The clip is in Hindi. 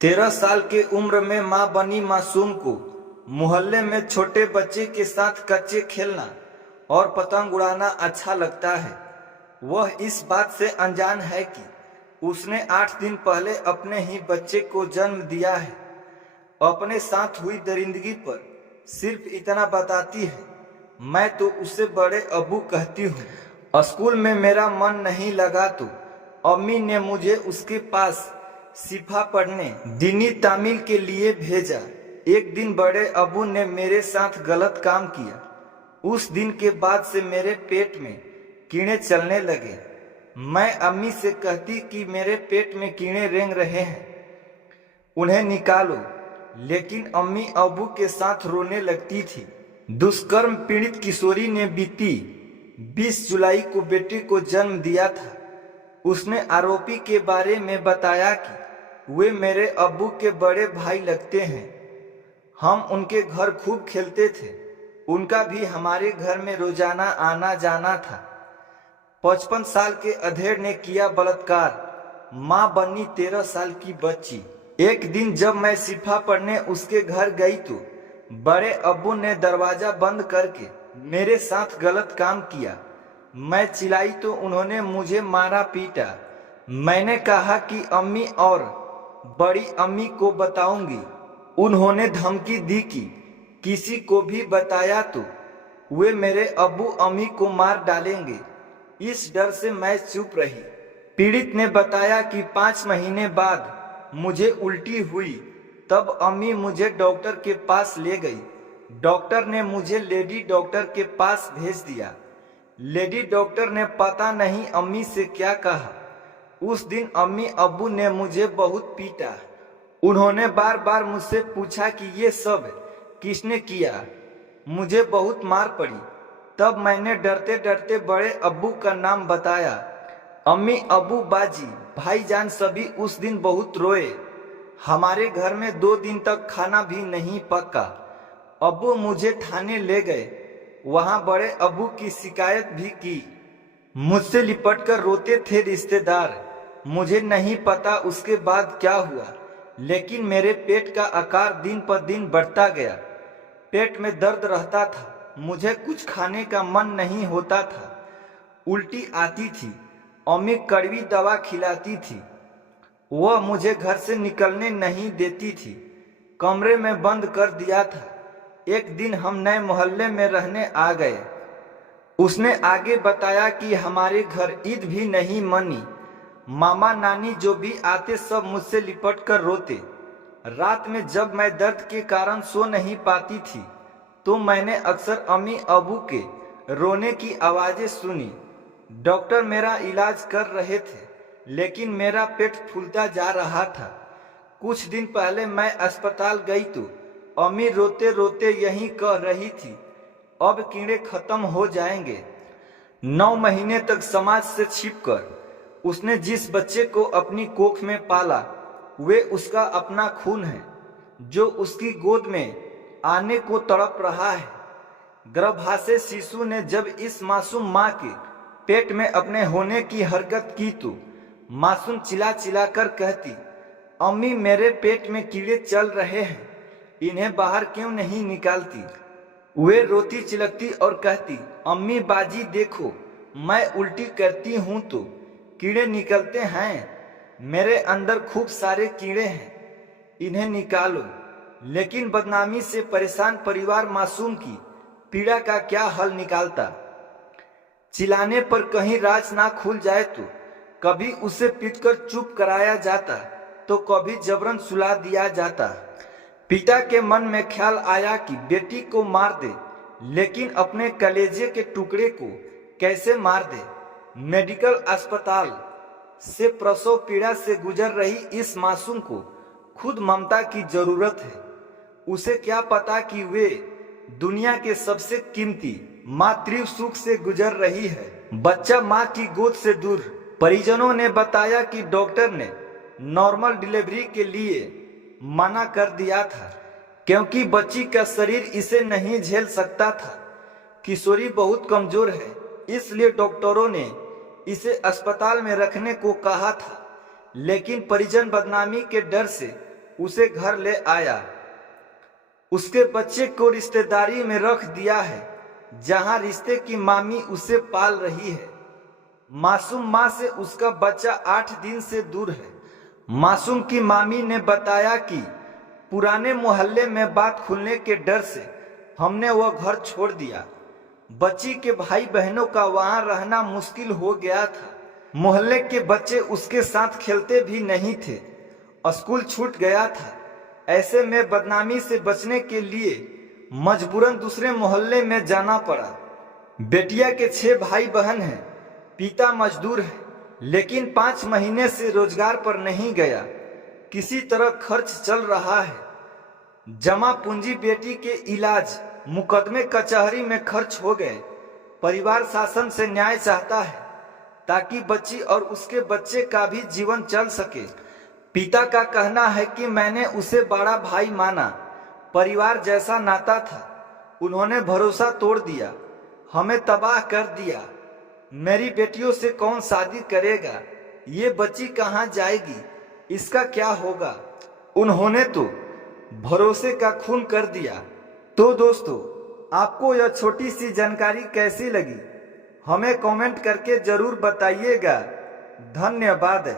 13 साल के उम्र में मां बनी मासूम को मोहल्ले में छोटे बच्चे के साथ कच्चे खेलना और पतंग उड़ाना अच्छा लगता है। वह इस बात से अनजान है कि उसने 8 दिन पहले अपने ही बच्चे को जन्म दिया है। अपने साथ हुई दरिंदगी पर सिर्फ इतना बताती है, मैं तो उसे बड़े अब्बू कहती हूँ। स्कूल में मेरा मन नहीं लगा तो अम्मी ने मुझे उसके पास सिफा पढ़ने दीनी तामील के लिए भेजा। एक दिन बड़े अब्बू ने मेरे साथ गलत काम किया। उस दिन के बाद से मेरे पेट में कीड़े चलने लगे। मैं अम्मी से कहती कि मेरे पेट में कीड़े रेंग रहे हैं, उन्हें निकालो, लेकिन अम्मी अब्बू के साथ रोने लगती थी। दुष्कर्म पीड़ित किशोरी ने बीती 20 जुलाई को बेटे को जन्म दिया था। उसने आरोपी के बारे में बताया कि वे मेरे अब्बू के बड़े भाई लगते हैं। हम उनके घर खूब खेलते थे। उनका भी हमारे घर में रोजाना आना जाना था। 55 साल के अधेड़ ने किया बलात्कार, मां बनी 13 साल की बच्ची। एक दिन जब मैं सिफा पढ़ने उसके घर गई तो बड़े अब्बू ने दरवाजा बंद करके मेरे साथ गलत काम किया। मैं चिल्लाई तो उन्होंने मुझे मारा पीटा। मैंने कहा कि अम्मी और बड़ी अम्मी को बताऊंगी। उन्होंने धमकी दी कि किसी को भी बताया तो वे मेरे अब्बू अम्मी को मार डालेंगे। इस डर से मैं चुप रही। पीड़ित ने बताया कि 5 महीने बाद मुझे उल्टी हुई, तब अम्मी मुझे डॉक्टर के पास ले गई। डॉक्टर ने मुझे लेडी डॉक्टर के पास भेज दिया। लेडी डॉक्टर ने पता नहीं अम्मी से क्या कहा। उस दिन अम्मी अब्बू ने मुझे बहुत पीटा। उन्होंने बार बार मुझसे पूछा कि ये सब किसने किया। मुझे बहुत मार पड़ी। तब मैंने डरते डरते बड़े अब्बू का नाम बताया। अम्मी अब्बू बाजी भाईजान सभी उस दिन बहुत रोए। हमारे घर में 2 दिन तक खाना भी नहीं पका। अब्बू मुझे थाने ले गए। वहां बड़े अब्बू की शिकायत भी की। मुझसे लिपटकर रोते थे रिश्तेदार। मुझे नहीं पता उसके बाद क्या हुआ, लेकिन मेरे पेट का आकार दिन पर दिन बढ़ता गया। पेट में दर्द रहता था। मुझे कुछ खाने का मन नहीं होता था। उल्टी आती थी। अम्मी कड़वी दवा खिलाती थी। वह मुझे घर से निकलने नहीं देती थी। कमरे में बंद कर दिया था। एक दिन हम नए मोहल्ले में रहने आ गए। उसने आगे बताया कि हमारे घर ईद भी नहीं मनी। मामा नानी जो भी आते सब मुझसे लिपट कर रोते। रात में जब मैं दर्द के कारण सो नहीं पाती थी तो मैंने अक्सर अम्मी अबू के रोने की आवाजें सुनी। डॉक्टर मेरा इलाज कर रहे थे, लेकिन मेरा पेट फूलता जा रहा था। कुछ दिन पहले मैं अस्पताल गई तो अम्मी रोते रोते यही कह रही थी, अब कीड़े खत्म हो जाएंगे। 9 महीने तक समाज से छिपकर उसने जिस बच्चे को अपनी कोख में पाला, वे उसका अपना खून है, जो उसकी गोद में आने को तड़प रहा है। गर्भाशय शिशु ने जब इस मासूम माँ के पेट में अपने होने की हरकत की तो मासूम चिल्ला चिल्ला कर कहती, अम्मी मेरे पेट में कीड़े चल रहे हैं, इन्हें बाहर क्यों नहीं निकालती। वे रोती चिल्लाती और कहती, अम्मी बाजी देखो, मैं उल्टी करती हूँ तो कीड़े निकलते हैं। मेरे अंदर खूब सारे कीड़े हैं, इन्हें निकालो। लेकिन बदनामी से परेशान परिवार मासूम की पीड़ा का क्या हल निकालता। चिल्लाने पर कहीं राज ना खुल जाए तो कभी उसे पीटकर चुप कराया जाता, तो कभी जबरन सुला दिया जाता। पिता के मन में ख्याल आया कि बेटी को मार दे, लेकिन अपने कलेजे के टुकड़े को कैसे मार दे। मेडिकल अस्पताल से प्रसव पीड़ा से गुजर रही इस मासूम को खुद ममता की जरूरत है। उसे क्या पता कि वे दुनिया के सबसे कीमती मातृ सुख से गुजर रही है। बच्चा माँ की गोद से दूर। परिजनों ने बताया कि डॉक्टर ने नॉर्मल डिलीवरी के लिए मना कर दिया था, क्योंकि बच्ची का शरीर इसे नहीं झेल सकता था। किशोरी बहुत कमजोर है, इसलिए डॉक्टरों ने इसे अस्पताल में रखने को कहा था, लेकिन परिजन बदनामी के डर से उसे घर ले आया। उसके बच्चे को रिश्तेदारी में रख दिया है, जहां रिश्ते की मामी उसे पाल रही है। मासूम माँ से उसका बच्चा 8 दिन से दूर है। मासूम की मामी ने बताया कि पुराने मोहल्ले में बात खुलने के डर से हमने वह घर छोड़ दिया। बच्ची के भाई बहनों का वहां रहना मुश्किल हो गया था। मोहल्ले के बच्चे उसके साथ खेलते भी नहीं थे। स्कूल छूट गया था। ऐसे में बदनामी से बचने के लिए मजबूरन दूसरे मोहल्ले में जाना पड़ा। बेटिया के 6 भाई बहन हैं। पिता मजदूर है, लेकिन 5 महीने से रोजगार पर नहीं गया। किसी तरह खर्च चल रहा है। जमा पूंजी बेटी के इलाज, मुकदमे कचहरी में खर्च हो गए। परिवार शासन से न्याय चाहता है ताकि बच्ची और उसके बच्चे का भी जीवन चल सके। पिता का कहना है कि मैंने उसे बड़ा भाई माना, परिवार जैसा नाता था। उन्होंने भरोसा तोड़ दिया, हमें तबाह कर दिया। मेरी बेटियों से कौन शादी करेगा? ये बच्ची कहाँ जाएगी? इसका क्या होगा? उन्होंने तो भरोसे का खून कर दिया। तो दोस्तों, आपको यह छोटी सी जानकारी कैसी लगी? हमें कमेंट करके जरूर बताइएगा। धन्यवाद।